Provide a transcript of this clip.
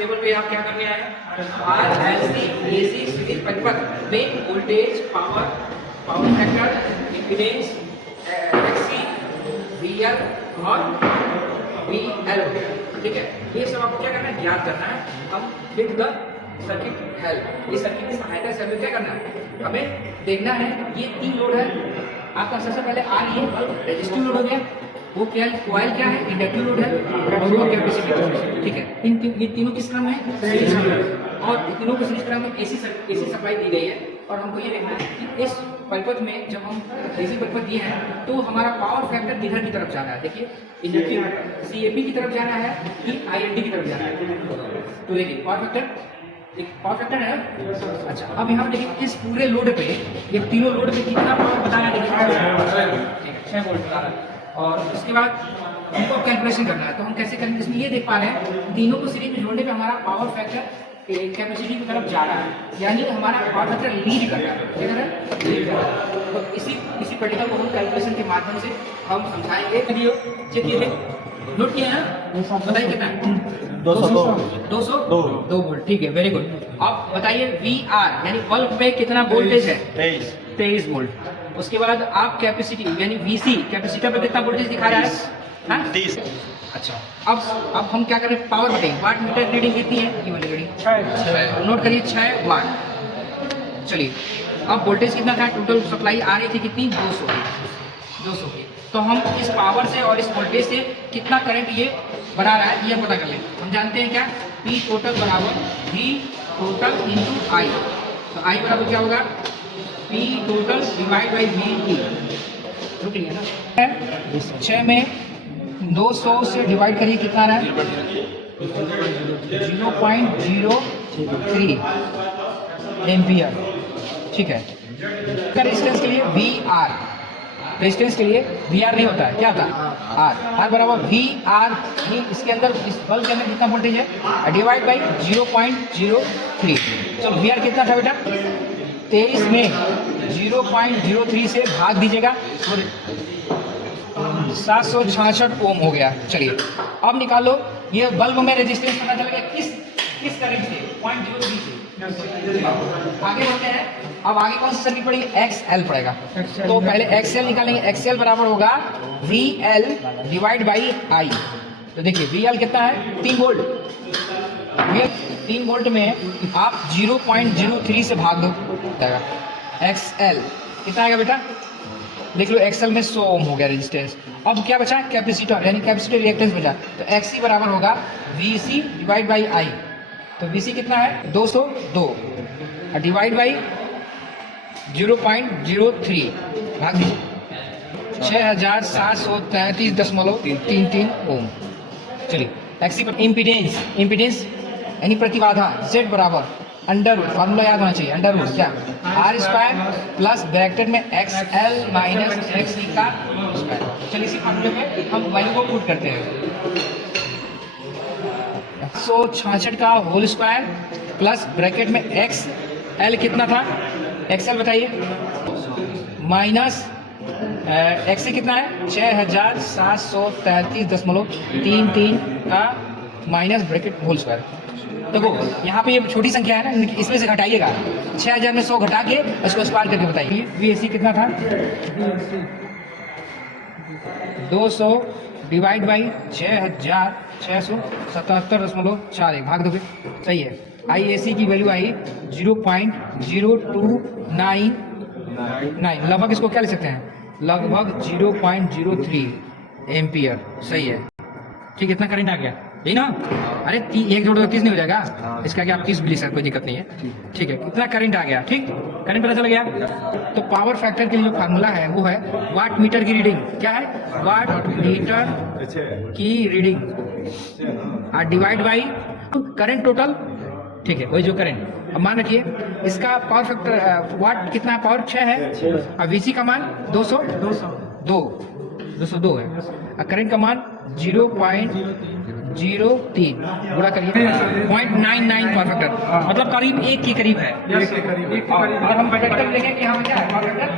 Table पे आप क्या करने आए RLC AC सीरीज परिपथ में voltage, power factor, impedance, XC, VL और VL, ठीक है। ये सब आपको क्या करना है, ज्ञात करना है। हम विद द सर्किट हेल्प, इस सर्किट की सहायता से हमें क्या करना है, हमें देखना है ये 3 लोड है आपका। सबसे पहले आ रही है रेजिस्टिव लोड हो गया, वो क्या कॉइल क्या है, इंडक्टिव लोड है, और वो कैपेसिटी, ठीक है। ये तीनों किस क्रम में है, और तीनों को सीरीज क्रम में एसी सप्लाई दी गई है। और हमको ये देखना है कि इस परिपथ में जब हम एसी परिपथ दिए हैं तो हमारा पावर फैक्टर किधर की तरफ जा रहा है। देखिए इंडक्टिव CAP की तरफ जा रहा है कि INT की तरफ जा रहा है। तो देखिए पावर फैक्टर है। अच्छा, अब यहाँ पे देखिए इस पूरे लोड पे, ये तीनों लोड पे कितना पावर बताया, देखिए 6 वोल्ट बता रहा है। और उसके बाद हमको कैलकुलेशन करना है, तो हम कैसे करेंगे, इसमें ये देख पा रहे हैं तीनों को सीरीज में जोड़ने पे हमारा पावर फैक्टर कैपेसिटी की तरफ जा रहा है, यानी हमारा पावर फैक्टर लीड कर रहा है। क्या कर रहा है, लीड कर रहा है। तो इसी पर्टिकुलर को हम कैलकुलेशन के माध्यम से हम समझाएंगे। वीडियो चेक कीजिए, नोट किया है ना, बताइए कितना है, 202 वोल्ट, ठीक है, वेरी गुड। अब बताइए VR यानी बल्ब में कितना वोल्टेज है, 23 वोल्ट। उसके बाद आप कैपेसिटी यानी VC कैपेसिटर पे कितना वोल्टेज दिखा रहा है, 30। अच्छा, अब हम क्या करें, पावर बताइए, वाट मीटर रीडिंग कितनी है, ये वाली रीडिंग 6, नोट करिए 6 वाट। चलिए, अब वोल्टेज कितना था, टोटल सप्लाई आ रही थी कितनी, 200 की। तो हम इस पावर से और इस वोल्टेज से कितना करंट ये बना रहा है, ये पता कर लें। हम जानते हैं क्या, P टोटल बराबर V टोटल इंटू I। तो I बराबर क्या होगा, P total divide by VT। रुक लिया ना, 6 में 200 से डिवाइड करिए, कितना रहा है, 0.03 एम्पियर, ठीक है। रेजिस्टेंस के लिए VR, रेजिस्टेंस के लिए VR नहीं होता है, क्या होता है R बराबर VR। इसके अंदर इस बल्ब के अंदर कितना वोल्टेज है, डिवाइड बाई 0.03। चलो VR कितना था बेटा, 23 में 0.03 से भाग दीजिएगा, 766 ओम हो गया। चलिए अब निकालो ये बल्ब में रेजिस्टेंस पता चल गया किस करंट से, 0.03 से। आगे बढ़ते हैं, अब आगे कौन सी सर्किट पड़ेगी, XL पड़ेगा। तो पहले XL निकालेंगे, XL बराबर होगा VL डिवाइड बाई I। तो देखिए VL कितना है, 3 वोल्ट। 3 वोल्ट में आप 0.03 से भाग दो, XL कितना आएगा बेटा, देख लो XL में 100 ओम हो गया रेजिस्टेंस। अब क्या बचा, कैपेसिटर यानी कैपेसिटर रिएक्टेंस बचा। तो XC बराबर होगा VC डिवाइड बाई I। तो VC कितना है, 202 डिवाइड बाई 0.03 भाग दीजिए, 6733.33 ओम। चलिए XC पर इम्पीडेंस यानी प्रतिबाधा Z बराबर अंडर रूट, फार्मूला याद होना चाहिए, अंडर रूट क्या, R² प्लस ब्रैकेट में XL माइनस XC का स्क्वायर। चलिए इसी फार्मूले में हम वैल्यू को पुट करते हैं, 166 का होल स्क्वायर प्लस ब्रैकेट में XL कितना था, XL बताइए, माइनस XC कितना है, 6733.33 का माइनस ब्रैकेट होल स्क्वायर। देखो यहाँ पे ये छोटी संख्या है ना, इसमें से घटाइएगा, 6000 में 100 घटा के इसको स्क्वायर करके बताइए। VAC कितना था, 200 डिवाइड बाई 6677.41 भाग दोगे, सही है। IAC की वैल्यू आई 0.0299, लगभग इसको क्या लिख सकते हैं, लगभग 0.03 एम्पियर, सही है, ठीक। इतना करंट आ गया, यही ना, अरे 1 जोड़ 30 नहीं हो जाएगा, इसका क्या आप 30 भी लिख सकते, कोई दिक्कत नहीं है, ठीक है। कितना करंट आ गया, ठीक, करंट पता चल गया। तो पावर फैक्टर के लिए जो फार्मूला है वो है वाट मीटर की रीडिंग, क्या है, वाट मीटर की reading divide by current total, ठीक है, वही जो करंट। अब मान रखिए इसका पावर फैक्टर वाट कितना, पावर 6 है, और VC का मान 202 है, और करंट का मान 0.03 गुणा करिए 0.99 पावर फैक्टर, मतलब करीब 1 के करीब है। और हम प्रेडिक्टर देखें कि हमें क्या है पावर फैक्टर,